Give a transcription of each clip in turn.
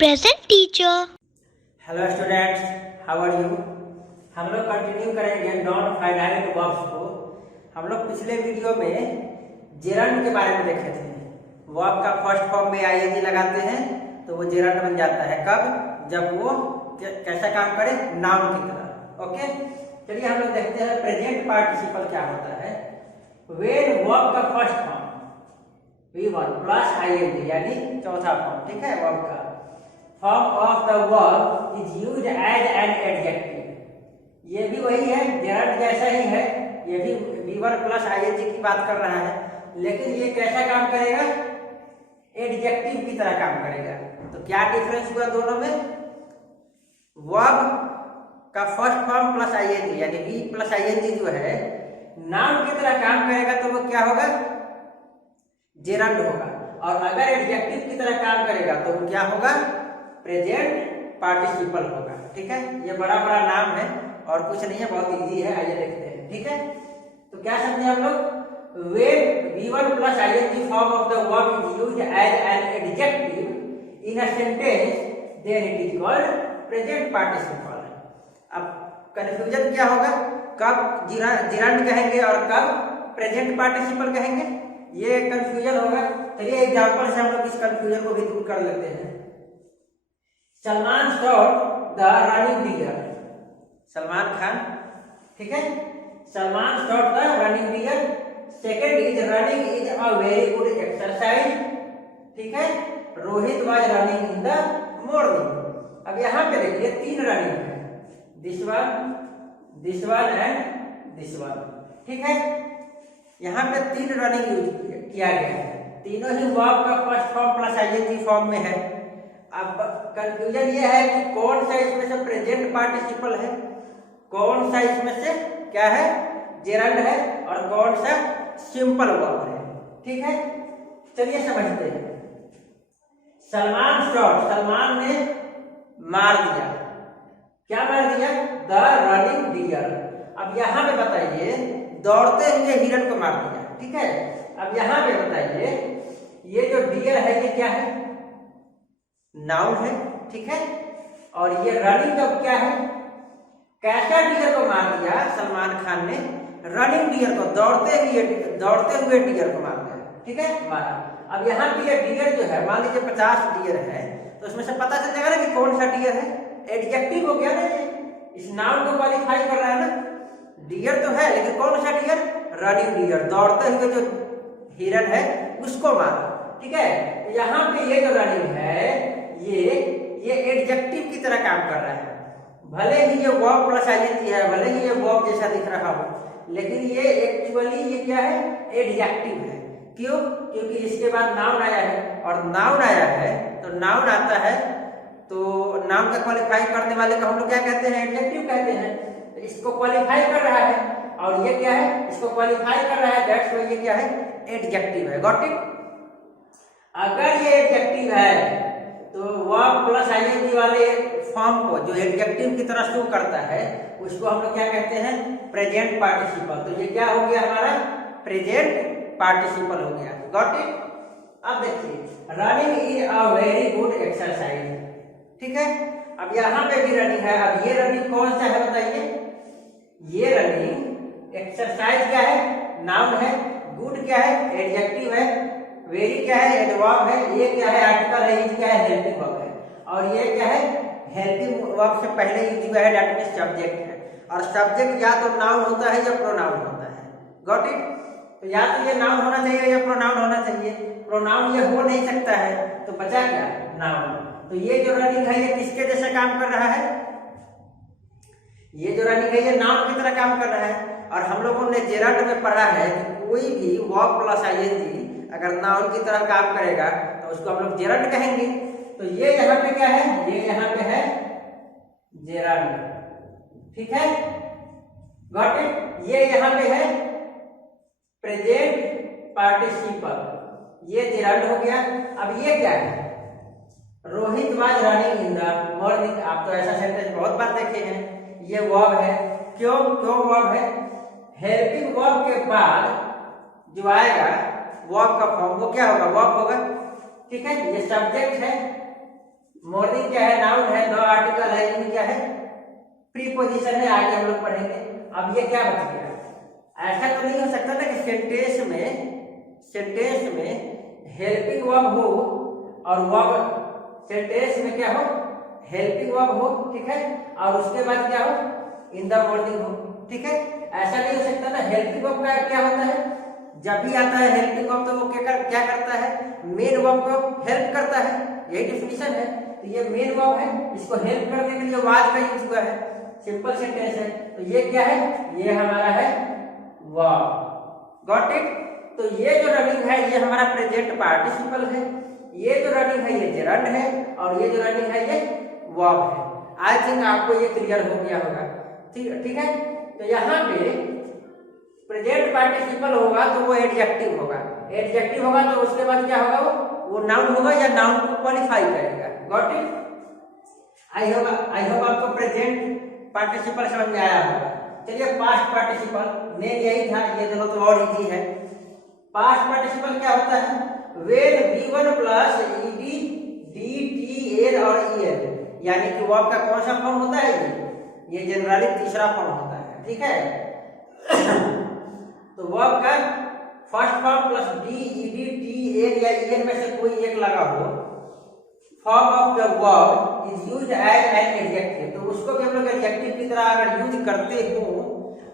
Present teacher. Hello students, how are you. हम लोग continue करेंगे नॉन फाइनाइट वर्ब्स को। हम लोग पिछले वीडियो में जेरंड के बारे में देखे थे। वर्ब का फर्स्ट फॉर्म में आईएनजी लगाते हैं तो वो जेरंड बन जाता है। कब? जब वो कैसा काम करे, नाउन की तरह। ओके, चलिए हम लोग देखते हैं प्रेजेंट पार्टिसिपल क्या होता है। व्हेन वर्ब का first form V1 plus ING यानी चौथा फॉर्म, ठीक है, वर्ब का form of the verb is used as an adjective. ये भी वही है, जेरंड जैसा ही है। ये भी V1 प्लस आईएनजी की बात कर रहा है, लेकिन ये कैसा काम करेगा? एडजेक्टिव की तरह काम करेगा। तो क्या डिफरेंस हुआ दोनों में? वर्ब का फर्स्ट फॉर्म प्लस आईएनजी यानी V प्लस आईएनजी जो है नाउन की तरह काम करेगा तो वो क्या होगा? जेरंड होगा। और अगर एडजेक्टिव की तरह काम करेगा तो वो क्या होगा? प्रेजेंट पार्टिसिपल होगा। ठीक है, ये बड़ा बड़ा नाम है और कुछ नहीं है, बहुत इजी है। आइए देखते हैं। ठीक है, तो क्या समझे हम लोग? When V1 plus ING form of the verb is used as an adjective in a sentence then it is called present participle. अब कंफ्यूजन क्या होगा? कब जेरंड कहेंगे और कब प्रेजेंट पार्टिसिपल कहेंगे, ये कंफ्यूजन होगा। चलिए एग्जांपल से हम लोग इस कंफ्यूजन को भी दूर कर लेते हैं। Salman shot the running deer. Salman Khan, ठीक है, Salman shot the running deer. Second is running is a very good exercise. ठीक है, Rohit was running in the morning. अब यहाँ पे देखिए तीन रनिंग है, this one and this one. ठीक है, यहाँ पे तीन रनिंग यूज किया गया है। तीनों ही वर्ब का first form plus ING form में है। अब कंफ्यूजन ये है कि कौन सा इसमें से प्रेजेंट पार्टिसिपल है, कौन सा इसमें से क्या है, जेरंड है, और कौन सा सिंपल वर्ब है। ठीक है, चलिए समझते हैं। सलमान शॉट, सलमान ने मार दिया। क्या मार दिया? The running deer. अब यहाँ पे बताइए, दौड़ते हुए हिरन को मार दिया। ठीक है, अब यहाँ पे बताइए, ये जो डियर है ये क्या है? नाउन है। ठीक है, और ये रनिंग अब क्या है? कैसा डियर को मार दिया सलमान खान ने? रनिंग डियर को, दौड़ते हुए डियर को मार दिया। ठीक है, मारा। अब यहाँ पे ये डियर जो है, मान लीजिए 50 डियर है, तो उसमें से पता चल जाएगा ना कि कौन सा डियर है। एडजेक्टिव हो गया ना, ये इस नाउन को क्वालिफाई कर रहा है ना। डियर तो है लेकिन कौन सा डियर? रनिंग डियर, दौड़ते हुए जो हिरन है उसको मारा। ठीक है, यहाँ पे ये जो रनिंग है ये एडजेक्टिव की तरह काम कर रहा है। भले ही ये वर्ब प्लस आईएनजी है, भले ही ये वर्ब जैसा दिख रहा हो, लेकिन ये एक्चुअली ये क्या है? एडजेक्टिव है। क्यों? क्योंकि इसके बाद नाउन आया है, और नाउन आया है तो नाउन आता है तो नाउन का क्वालिफाई करने वाले को हम लोग क्या कहते हैं? एडजेक्टिव कहते हैं। तो इसको क्वालिफाई कर रहा है, और ये क्या है? इसको क्वालिफाई कर रहा है, दैट्स व्हाई ये क्या है? एडजेक्टिव है। Got it? अगर ये एडजेक्टिव है तो वर्ब प्लस आईएनजी वाले फॉर्म को जो एडजेक्टिव की तरह शो करता है उसको हम लोग क्या कहते हैं? Present participle. तो ये क्या हो गया हमारा? प्रेजेंट पार्टिसिपल हो गया। Got it? अब देखिए, running is a very good exercise. ठीक है, अब यहाँ पे भी रनिंग है। अब ये रनिंग कौन सा है बताइए? ये रनिंग एक्सरसाइज क्या है? नाउन है। गुड क्या है? एडजेक्टिव है। वेरी क्या है? एडवर्ब है। ये क्या है? आर्टिकल है। इज क्या है? हेल्पिंग वर्ब है। और ये क्या है? हेल्पिंग वर्ब से पहले यूज हुआ है, दैट मींस सब्जेक्ट है। और सब्जेक्ट या तो नाउन होता है या प्रोनाउन होता है। Got it? तो या तो ये नाउन होना चाहिए या प्रोनाउन होना चाहिए। प्रोनाउन ये हो नहीं सकता है, तो बचा क्या? नाउन। तो ये जो रनिंग है ये किसके जैसा काम कर रहा है? ये जो रनिंग है ये नाउन की तरह काम कर रहा है। और हम लोगों ने जेरंड में पढ़ा है कि कोई भी वर्ब प्लस आईएनजी अगर नाउन की तरह काम करेगा तो उसको हम लोग जेरंड कहेंगे। तो ये यहाँ पे क्या है? ये यहाँ पे है जेरंड। ठीक है, गॉट इट? ये यहाँ पे है प्रेजेंट पार्टिसिपल, ये जेरंड हो गया। अब ये क्या है? Rohit was running in the morning. आप तो ऐसा सेंटेंस बहुत बार देखे हैं। ये वर्ब है। क्यों वर्ब है? हेल्पिंग वर्ब के बाद जो आएगा वर्ब का फॉर्म वो क्या होगा? वर्ब होगा। ठीक है, ये सब्जेक्ट है, मॉर्निंग क्या है, नाउन है, द आर्टिकल है, इन क्या है, प्रीपोजिशन है, आगे हम लोग पढ़ेंगे। अब ये क्या बच गया, ऐसा तो नहीं हो सकता ना कि सेंटेंस में हेल्पिंग वर्ब हो और वर्ब सेंटेंस में क्या हो, हेल्पिंग वर्ब हो, ठीक है, और उसके बाद क्या हो, इन द मॉर्निंग हो, ठीक है। ऐसा नहीं हो सकता ना। हेल्पिंग वर्ब का क्या होता है, जब भी आता है हेल्पिंग वर्ब तो वो क्या करता है, मेन वर्ब को हेल्प करता है, यही डेफिनेशन है। तो ये मेन वर्ब है, इसको हेल्प करने के लिए वाज का यूज हुआ है, सिंपल सेंटेंस है। तो ये क्या है, ये हमारा है वर्ब। Got it. तो ये जो रनिंग है ये हमारा प्रेजेंट पार्टिसिपल है, ये जो रनिंग है ये जेरंड है, और ये जो रनिंग है ये वर्ब है। आई थिंक आपको ये क्लियर हो गया होगा, ठीक है। तो यहाँ पे प्रेजेंट पार्टिसिपल होगा तो वो एडजेक्टिव होगा, एडजेक्टिव होगा तो उसके बाद क्या होगा, वो नाउन होगा या नाउन को क्वालिफाई करेगा। Got it. आई होप आपको प्रेजेंट पार्टिसिपल समझ में आया होगा। चलिए पास्ट पार्टिसिपल, मेन यही था, ये दोनों तो और इजी है। पास्ट पार्टिसिपल क्या होता है, when V1 plus ed dt और en, यानी कि वर्ब का कौन सा फॉर्म होता है, ये जनरली तीसरा फॉर्म होता है, ठीक है। तो वर्ब का first form plus D ed t या en में से कोई एक लगा हो, form of the verb is used as an adjective, तो उसको भी हम लोग एडजेक्टिव की तरह अगर यूज करते हो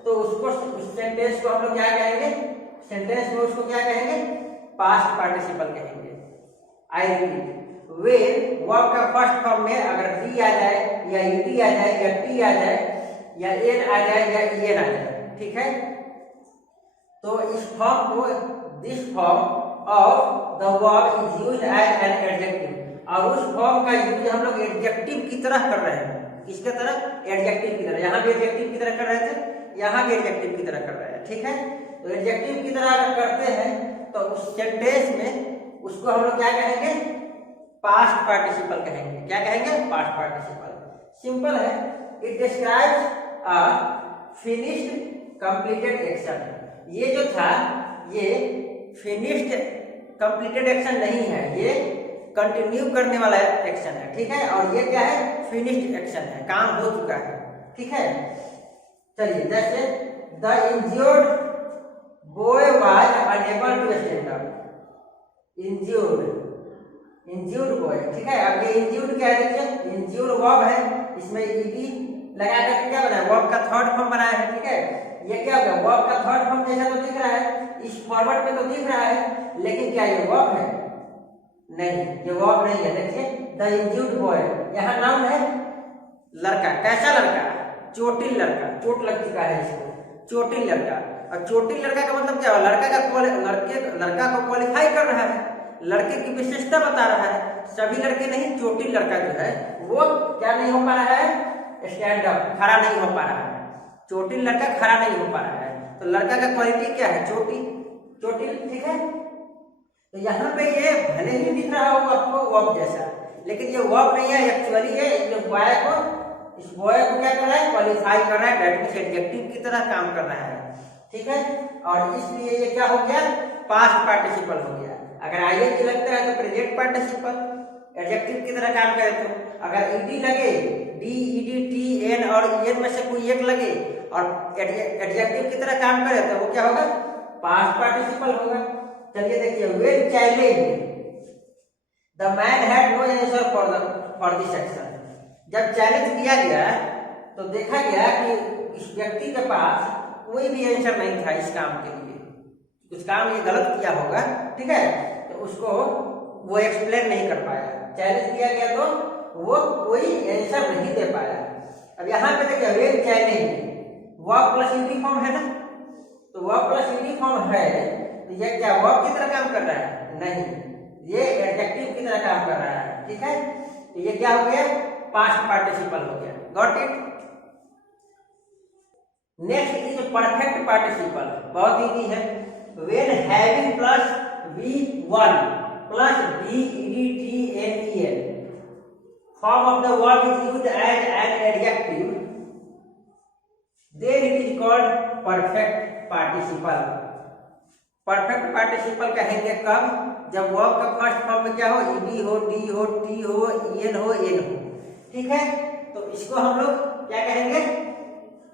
तो उसको, उस सेंटेंस को हम लोग क्या कहेंगे, सेंटेंस में उसको क्या कहेंगे, पास्ट पार्टिसिपल कहेंगे। आई रिपीट, वेन वर्ब का फर्स्ट फॉर्म में अगर डी आ जाए या ed आ जाए या t आ जाए या n आ जाए या en आ जाए, ठीक है, तो इस फॉर्म को, this form of the verb is used as an adjective, और उस फॉर्म का यूज हम लोग एडजेक्टिव की तरह कर रहे हैं। किसके तरह, एडजेक्टिव की तरह। यहाँ भी एडजेक्टिव की तरह कर रहे थे, यहाँ भी एडजेक्टिव की तरह कर रहे हैं, ठीक है। तो एडजेक्टिव की तरह अगर करते हैं तो उस सेंटेंस में उसको हम लोग क्या कहेंगे, पास्ट पार्टिसिपल कहेंगे। क्या कहेंगे, पास्ट पार्टिसिपल। सिंपल है, it describes a finished completed action. ये जो था ये फिनिश्ड कंप्लीटेड एक्शन नहीं है, ये कंटिन्यू करने वाला एक्शन है, ठीक है। और ये क्या है, फिनिश्ड एक्शन है, काम हो चुका है, ठीक है। चलिए, जैसे the injured boy was unable to stand up. Injured boy, ठीक है। अब ये इंज्योर्ड क्या है, देखिए इंज्योर्ड वर्ब है, इसमें ed लगा करके क्या बनाया, वर्ब का थर्ड फॉर्म बनाया है, ठीक है। ये क्या हो गया, वर्ब का थर्ड फॉर्म जैसा तो दिख रहा है, इस फॉर्मेट में तो दिख रहा है, लेकिन क्या ये वर्ब है, नहीं, ये वर्ब नहीं है। देखिए द इंज्यूर्ड बॉय, यहाँ नाउन है, लड़का। कैसा लड़का, चोटिल लड़का, चोट लग चुका है इसको, चोटिल लड़का। और चोटिल लड़का का मतलब क्या है, लड़का को क्वालिफाई कर रहा है, लड़के की विशेषता बता रहा है। सभी लड़के नहीं, चोटिल लड़का जो है वो क्या नहीं हो पा रहा है, स्टैंड अप, खड़ा नहीं हो पा रहा है। चोटिल लड़का खड़ा नहीं हो पा रहा है, तो लड़का का क्वालिटी क्या है, चोटिल, ठीक है। तो यहाँ पे ये भले ही दिख रहा हो आपको वर्ब जैसा, लेकिन ये वर्ब नहीं है, एक्चुअली ये बॉय को, इस बॉय को क्या कर रहा है, क्वालिफाई कर रहा है, दैट मींस एडजेक्टिव की तरह काम कर रहा है, ठीक है। और इसलिए ये क्या हो गया, पास्ट पार्टिसिपल हो गया। अगर आईएनजी लगता है तो प्रेजेंट पार्टिसिपल, एडजेक्टिव की तरह काम करे। तो अगर ed लगे, डी ed t n और en में से कोई एक लगे और एडजेक्टिव की तरह काम करे तो वो क्या होगा, पास्ट पार्टिसिपल होगा। चलिए देखिए, when challenged the man had no answer for this action. जब चैलेंज किया गया तो देखा गया कि इस व्यक्ति के पास कोई भी आंसर नहीं था इस काम के लिए, कुछ काम ये गलत किया होगा, ठीक है, तो उसको वो एक्सप्लेन नहीं कर पाया। चैलेंज किया गया तो वो कोई आंसर नहीं दे पाया। अब यहाँ पे देखिए, when challenge verb plus ed form है ना, तो वर्ब प्लस ed फॉर्म है, तो ये क्या वर्ब की तरह काम कर रहा है, नहीं, ये एडजेक्टिव की तरह काम कर रहा है, ठीक है। तो ये क्या हो गया, पास्ट पार्टिसिपल हो गया। Got it. Next is perfect participle, बहुत इजी है। When having plus v1 plus d ed t n e n form of the verb is used as an adjective, then it is called perfect participle. Perfect participle कहेंगे कब? जब verb का first form में क्या हो, ED हो, D हो, T हो, ईएन हो, एन हो। ठीक है, तो इसको हम लोग क्या कहेंगे?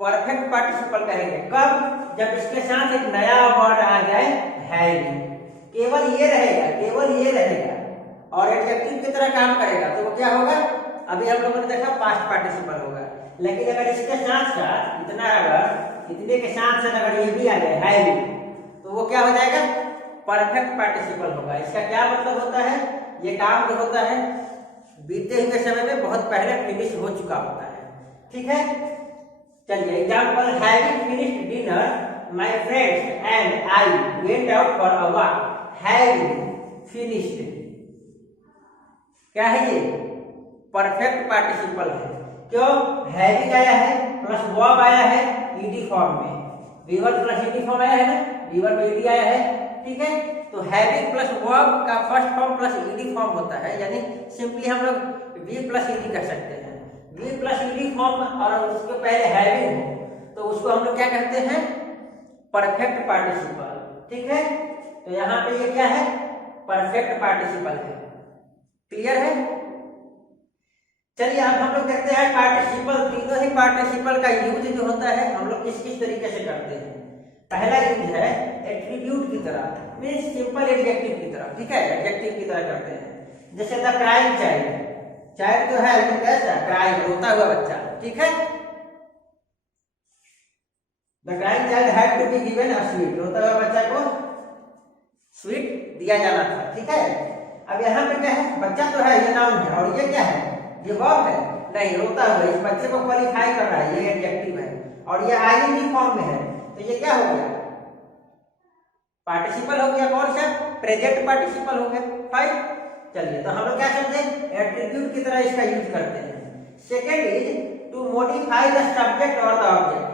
परफेक्ट पार्टिसिपल कहेंगे कब? जब इसके साथ एक नया वर्ड आ जाए, हैविंग। केवल ये रहेगा, केवल ये रहेगा और एडजेक्टिव की तरह काम करेगा, तो वो क्या होगा? अभी हम लोगों ने देखा पास्ट पार्टिसिपल होगा। लेकिन अगर इसके साथ साथ इतने के साथ साथ अगर ये भी आ जाए, हैविंग, तो वो क्या हो जाएगा? परफेक्ट पार्टिसिपल होगा। इसका क्या मतलब होता है? ये काम जो होता है बीते हुए समय में बहुत पहले फिनिश हो चुका होता है। ठीक है, चलिए example, having finished dinner my friends and I went out for a walk. Having finished क्या है? ये परफेक्ट पार्टिसिपल है। क्यों? हैविंग आया है प्लस वर्ब आया है ईडी फॉर्म में, वीवर प्लस ईडी फॉर्म आया है ना, वीवर में ईडी आया है। ठीक है, तो हैविंग प्लस वर्ब का first form plus ED form होता है, यानी सिंपली हम लोग वी प्लस ईडी कर सकते हैं। वी प्लस ईडी फॉर्म और उसके पहले हैविंग हो तो उसको हम लोग क्या कहते हैं? Perfect participle. ठीक है, तो यहाँ पे ये क्या है? परफेक्ट पार्टिसिपल है। क्लियर है? चलिए अब हम लोग देखते हैं पार्टिसिपल, तीनों ही पार्टिसिपल का यूज जो होता है हम लोग किस किस तरीके से करते हैं। पहला यूज है एट्रीब्यूट की तरह, मींस सिंपल एडजेक्टिव की तरह। ठीक है, एडजेक्टिव की तरह करते हैं। जैसे द क्राइंग चाइल्ड, चाइल्ड जो है कैसा? क्राइंग, रोता हुआ बच्चा। ठीक है, the crying child had to be given a sweet, रोता हुआ बच्चा को स्वीट दिया जाना था। ठीक है, अब यहाँ पे क्या है? बच्चा तो है, ये नाउन है, और ये क्या है? ये वर्ब है। नहीं, रोता हुआ, इस बच्चे को क्वालिफाई कर रहा है, ये एडजेक्टिव है, और ये आईएनजी फॉर्म में है, तो ये क्या हो गया? पार्टिसिपल हो गया। कौन सा? प्रेजेंट पार्टिसिपल हो गया। फाइन, चलिए तो हम लोग क्या समझे? एट्रीब्यूट की तरह इसका यूज करते हैं। Second is to modify the subject और द ऑब्जेक्ट,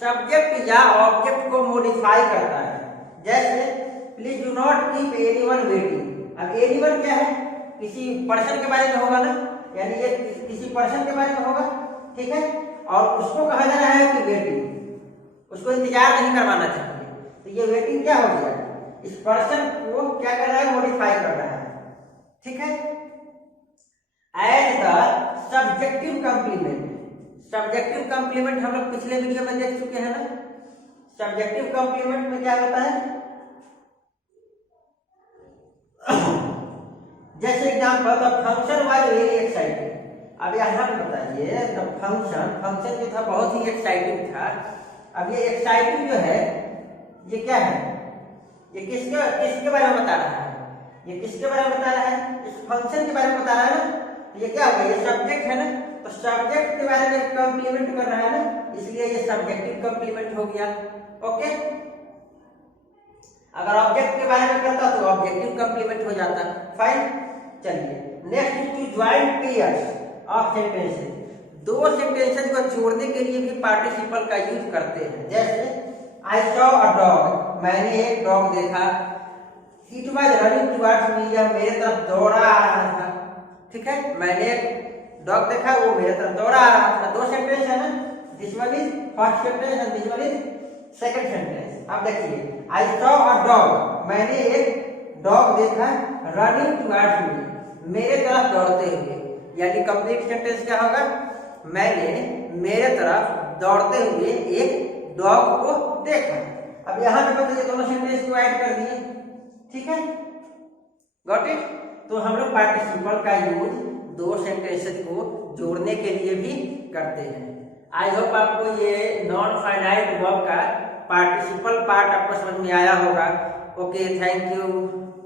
सब्जेक्ट या ऑब्जेक्ट को मॉडिफाई करता है। जैसे please do not keep anyone waiting. अब एनीवन क्या है? किसी पर्सन के बारे में होगा ना, यानी ये किसी पर्सन के बारे में होगा। ठीक है, और उसको कहा जा रहा है कि वेटिंग, उसको इंतजार नहीं करवाना चाहिए, तो ये वेटिंग क्या हो गया? इस पर्सन को क्या कर रहा है? मॉडिफाई कर रहा है। ठीक है, as the subjective complement, subjective complement हम लोग पिछले वीडियो में देख चुके हैं ना। सब्जेक्टिव कंप्लीमेंट में क्या होता है? जैसे example, the function was very exciting. अब यहाँ पे बताइए, द फंक्शन जो था बहुत ही एक्साइटिंग था। अब ये एक्साइटिंग जो है ये क्या है? ये किसके बारे में बता रहा है? ये किसके बारे में बता रहा है? इस फंक्शन के बारे में बता रहा है ना, तो ये क्या हो गया? ये सब्जेक्ट है ना, तो सब्जेक्ट के बारे में कंप्लीमेंट कर रहा है ना, इसलिए ये सब्जेक्टिव कंप्लीमेंट हो गया। ओके, अगर ऑब्जेक्ट के बारे में करता तो ऑब्जेक्टिव कंप्लीमेंट हो जाता। फाइन, चलिए next is to join pairs of sentences, दो सेंटेंसेस को जोड़ने के लिए भी पार्टिसिपल का यूज करते हैं। जैसे आई सॉ अ डॉग, मैंने एक डॉग देखा। It was running towards me, यह मेरे तरफ दौड़ा आ रहा था। ठीक है, मैंने एक डॉग देखा, वो मेरे तरफ दौड़ा आ रहा था। दो सेंटेंस है ना, this one is first sentence and this one is second sentence. अब देखिए, आई सॉ अ डॉग, मैंने एक डॉग देखा, रनिंग टुवर्ड्स मी, मेरे तरफ दौड़ते हुए, यानी कंप्लीट सेंटेंस क्या होगा? मैंने मेरे तरफ दौड़ते हुए एक डॉग को देखा। अब यहाँ पे बताइए, दोनों सेंटेंस को ऐड कर दिए। ठीक है, गॉट इट? तो हम लोग पार्टिसिपल का यूज दो सेंटेंसेस को जोड़ने के लिए भी करते हैं। आई होप आपको ये नॉन फाइनाइट वर्ब का पार्टिसिपल पार्ट आपको समझ में आया होगा। Okay, thank you.